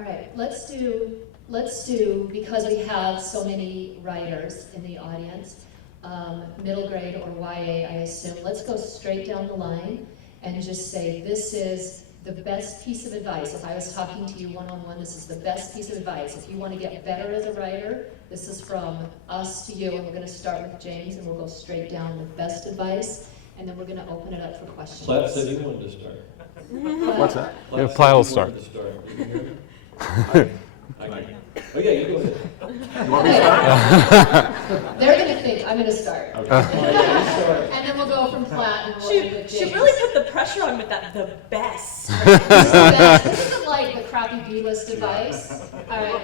All right, let's do, because we have so many writers in the audience, middle grade or YA, I assume, let's go straight down the line and just say, this is the best piece of advice. If I was talking to you one-on-one, this is the best piece of advice. If you want to get better as a writer, this is from us to you, and we're going to start with James, and we'll go straight down with best advice, and then we're going to open it up for questions. Platte said he wanted to start. What's that? Yeah, Platte will start. Oh yeah, you go ahead. You want me to start? They're going to think I'm going to start. Okay. And then we'll go from Platte and we'll end with James. She really put the pressure on with that, the best. This isn't like the crappy B-list advice. All right.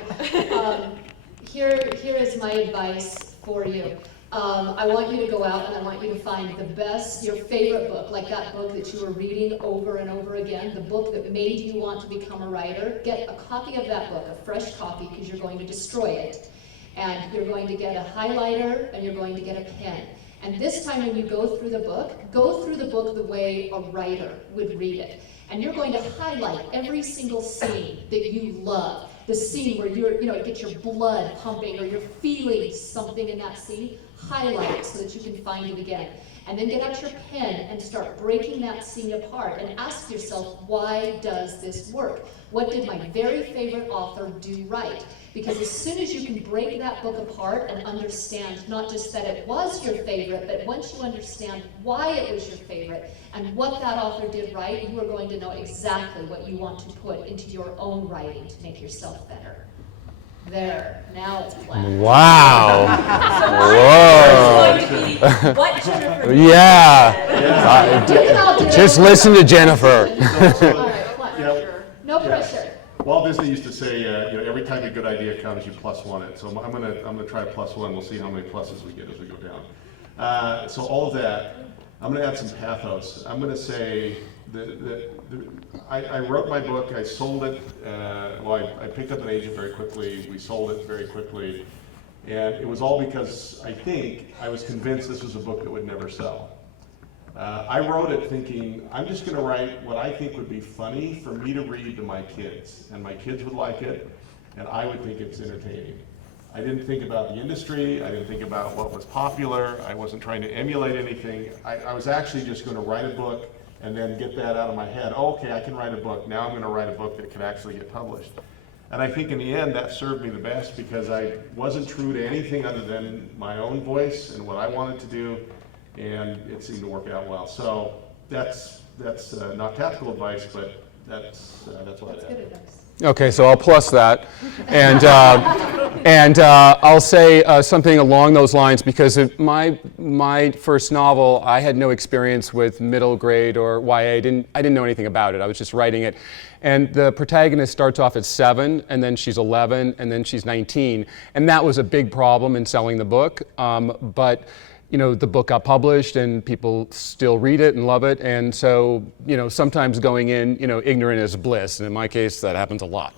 Here is my advice for you. I want you to go out and I want you to find the best, your favorite book, like that book that you were reading over and over again, the book that made you want to become a writer. Get a copy of that book, a fresh copy, because you're going to destroy it. And you're going to get a highlighter and you're going to get a pen. And this time when you go through the book the way a writer would read it. And you're going to highlight every single scene that you love. The scene where it gets your blood pumping or you're feeling something in that scene, highlight it so that you can find it again. And then get out your pen and start breaking that scene apart and ask yourself, why does this work? What did my very favorite author do right? Because as soon as you can break that book apart and understand not just that it was your favorite, but once you understand why it was your favorite and what that author did right, you are going to know exactly what you want to put into your own writing to make yourself better. There, now it's planned. Wow. Whoa. It's going to be what Jennifer did. Yeah. Just listen to Jennifer. All right, no pressure. Walt Disney used to say, every time a good idea comes, you plus one it. So I'm gonna try to plus one. We'll see how many pluses we get as we go down. So all of that, I'm gonna add some pathos. I'm gonna say I wrote my book. I sold it. I picked up an agent very quickly. We sold it very quickly, and it was all because I think I was convinced this was a book that would never sell. I wrote it thinking, I'm just going to write what I think would be funny for me to read to my kids, and my kids would like it, and I would think it's entertaining. I didn't think about the industry, I didn't think about what was popular, I wasn't trying to emulate anything. I was actually just going to write a book and then get that out of my head. Oh, okay, I can write a book, now I'm going to write a book that can actually get published. And I think in the end that served me the best because I wasn't true to anything other than my own voice and what I wanted to do. And it seemed to work out well. So that's not tactical advice, but that's what I had. Okay, so I'll plus that, and I'll say something along those lines because my first novel, I had no experience with middle grade or YA. I didn't know anything about it. I was just writing it, and the protagonist starts off at 7, and then she's 11, and then she's 19, and that was a big problem in selling the book. But the book got published and people still read it and love it. And so, sometimes going in, ignorant is bliss. And in my case, that happens a lot.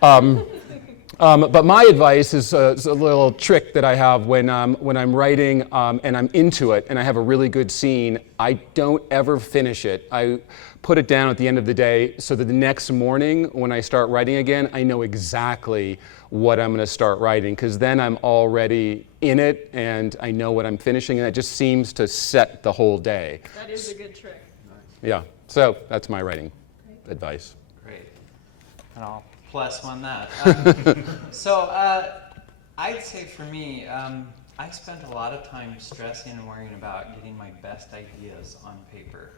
But my advice is a little trick that I have when I'm writing and I'm into it and I have a really good scene. I don't ever finish it. I put it down at the end of the day so that the next morning when I start writing again, I know exactly what I'm going to start writing because then I'm already in it and I know what I'm finishing and it just seems to set the whole day. That is a good trick. Yeah, so that's my writing advice. Great. And I'll plus one that. I'd say for me, I spent a lot of time stressing and worrying about getting my best ideas on paper.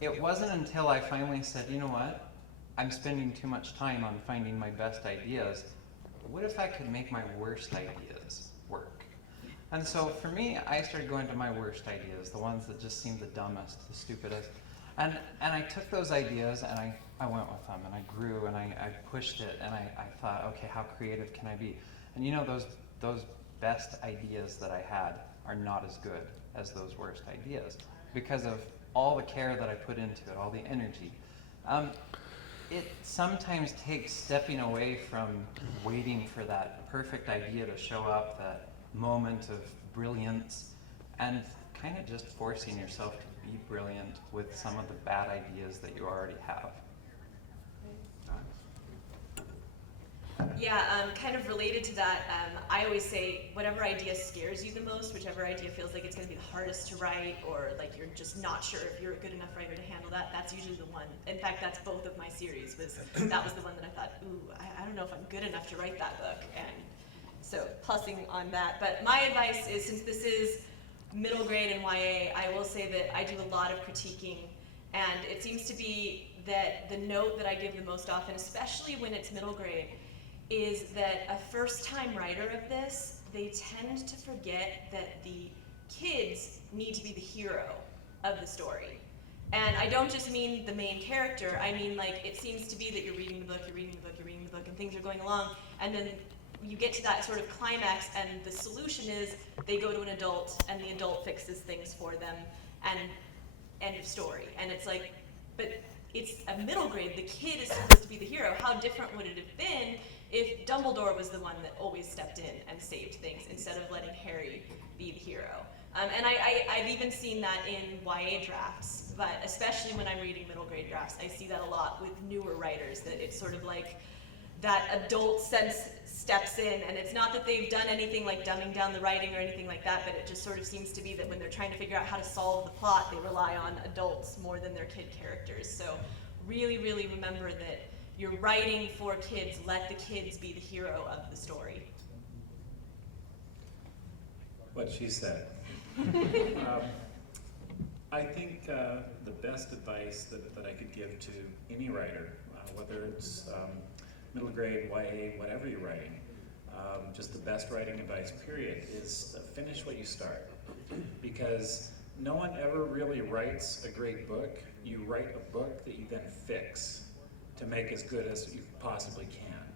It wasn't until I finally said, you know what? I'm spending too much time on finding my best ideas. What if I could make my worst ideas work? And so for me, I started going to my worst ideas, the ones that just seemed the dumbest, the stupidest. And I took those ideas and I went with them and I grew and I pushed it and I thought, okay, how creative can I be? And those best ideas that I had are not as good as those worst ideas because of all the care that I put into it, all the energy. It sometimes takes stepping away from waiting for that perfect idea to show up, that moment of brilliance, and kind of just forcing yourself to be brilliant with some of the bad ideas that you already have. Yeah, kind of related to that, I always say whatever idea scares you the most, whichever idea feels like it's going to be the hardest to write, or like you're just not sure if you're a good enough writer to handle that, that's usually the one. In fact, that's both of my series. That was the one that I thought, ooh, I don't know if I'm good enough to write that book, and so plussing on that. But my advice is, since this is middle grade and YA, I will say that I do a lot of critiquing, and it seems to be that the note that I give the most often, especially when it's middle grade, is that a first-time writer of this, they tend to forget that the kids need to be the hero of the story. And I don't just mean the main character, I mean like it seems to be that you're reading the book, and things are going along, and then you get to that sort of climax, and the solution is they go to an adult, and the adult fixes things for them, and end of story. And it's like, but it's a middle grade, the kid is supposed to be the hero. How different would it have been if Dumbledore was the one that always stepped in and saved things instead of letting Harry be the hero? And I've even seen that in YA drafts, but especially when I'm reading middle grade drafts, I see that a lot with newer writers, that it's sort of like that adult sense steps in, and it's not that they've done anything like dumbing down the writing or anything like that, but it just sort of seems to be that when they're trying to figure out how to solve the plot, they rely on adults more than their kid characters. So really, really remember that you're writing for kids, let the kids be the hero of the story. What she said. I think the best advice that I could give to any writer, whether it's middle grade, YA, whatever you're writing, just the best writing advice, period, is finish what you start. Because no one ever really writes a great book. You write a book that you then fix to make as good as you possibly can.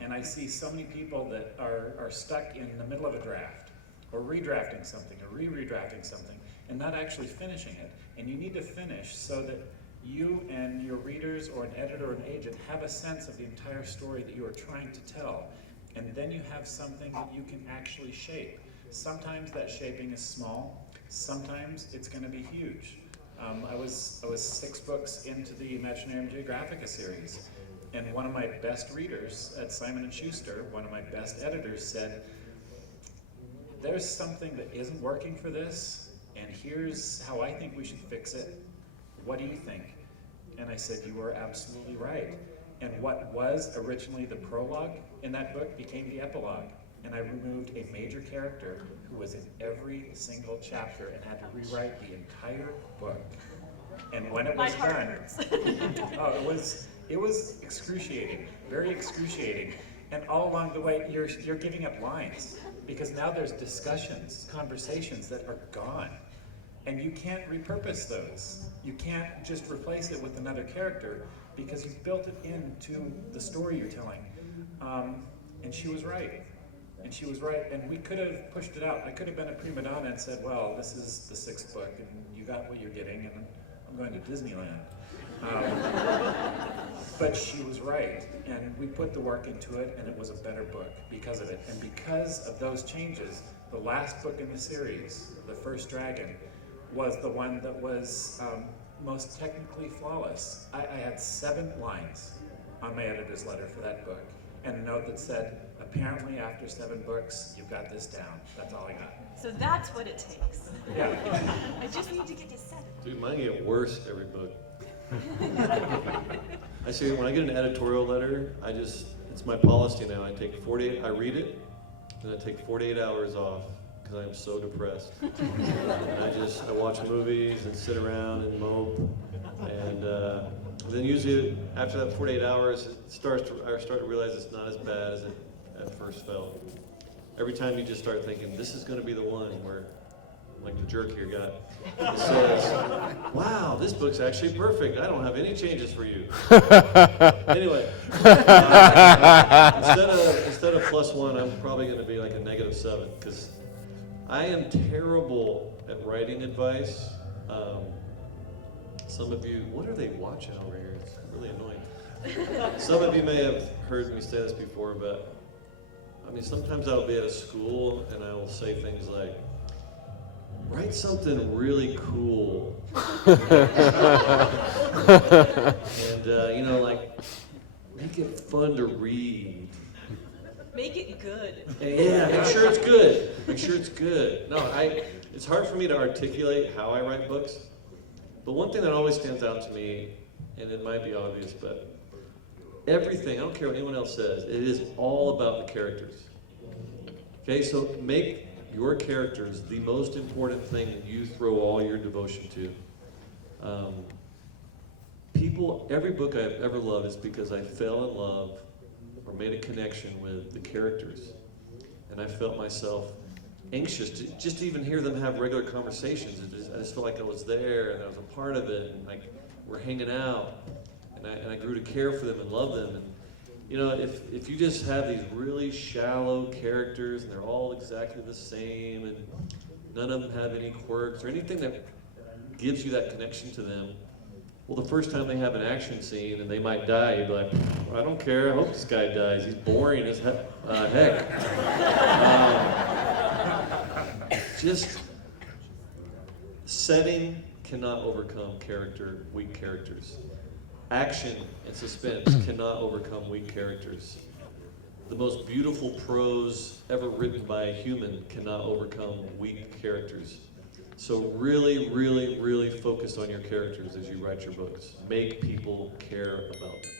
And I see so many people that are stuck in the middle of a draft, or redrafting something, or redrafting something, and not actually finishing it. And you need to finish so that you and your readers or an editor or an agent have a sense of the entire story that you are trying to tell. And then you have something that you can actually shape. Sometimes that shaping is small, sometimes it's going to be huge. I was 6 books into the Imaginarium Geographica series, and one of my best readers at Simon & Schuster, one of my best editors, said, there's something that isn't working for this, and here's how I think we should fix it. What do you think? And I said, you are absolutely right. And what was originally the prologue in that book became the epilogue. And I removed a major character who was in every single chapter and had to rewrite the entire book. And when it was done, oh, it was excruciating, very excruciating. And all along the way, you're giving up lines, because now there's discussions, conversations that are gone. And you can't repurpose those. You can't just replace it with another character, because you've built it into the story you're telling. And she was right. And she was right, and we could have pushed it out. I could have been a prima donna and said, well, this is the 6th book, and you got what you're getting, and I'm going to Disneyland. But she was right, and we put the work into it, and it was a better book because of it. And because of those changes, the last book in the series, The First Dragon, was the one that was most technically flawless. I had 7 lines on my editor's letter for that book, and a note that said, apparently after 7 books, you've got this down. That's all I got. So that's what it takes. Yeah. I just need to get to 7. Dude, mine get worse every book. I say when I get an editorial letter, it's my policy now. I read it, and I take 48 hours off because I'm so depressed. And I watch movies and sit around and mope. And then usually after that 48 hours, I start to realize it's not as bad as it at first felt. Every time you just start thinking, this is going to be the one where, like the jerk here got, it says, wow, this book's actually perfect. I don't have any changes for you. Anyway, instead of +1, I'm probably going to be like a -7, because I am terrible at writing advice. Some of you, what are they watching over here? It's really annoying. Some of you may have heard me say this before, but I mean, sometimes I'll be at a school and I will say things like, write something really cool. And, like, make it fun to read. Make it good. Yeah, make sure it's good. Make sure it's good. No, it's hard for me to articulate how I write books, but one thing that always stands out to me, and it might be obvious, but everything, I don't care what anyone else says, it is all about the characters. Okay, so make your characters the most important thing that you throw all your devotion to. Every book I've ever loved is because I fell in love or made a connection with the characters. And I felt myself anxious to just even hear them have regular conversations. I just felt like I was there and I was a part of it, and like we're hanging out. And I grew to care for them and love them. And you know, if you just have these really shallow characters and they're all exactly the same and none of them have any quirks or anything that gives you that connection to them, well, the first time they have an action scene and they might die, you'd be like, I don't care, I hope this guy dies. He's boring as heck. Just setting cannot overcome weak characters. Action and suspense cannot overcome weak characters. The most beautiful prose ever written by a human cannot overcome weak characters. So really, really, really focus on your characters as you write your books. Make people care about them.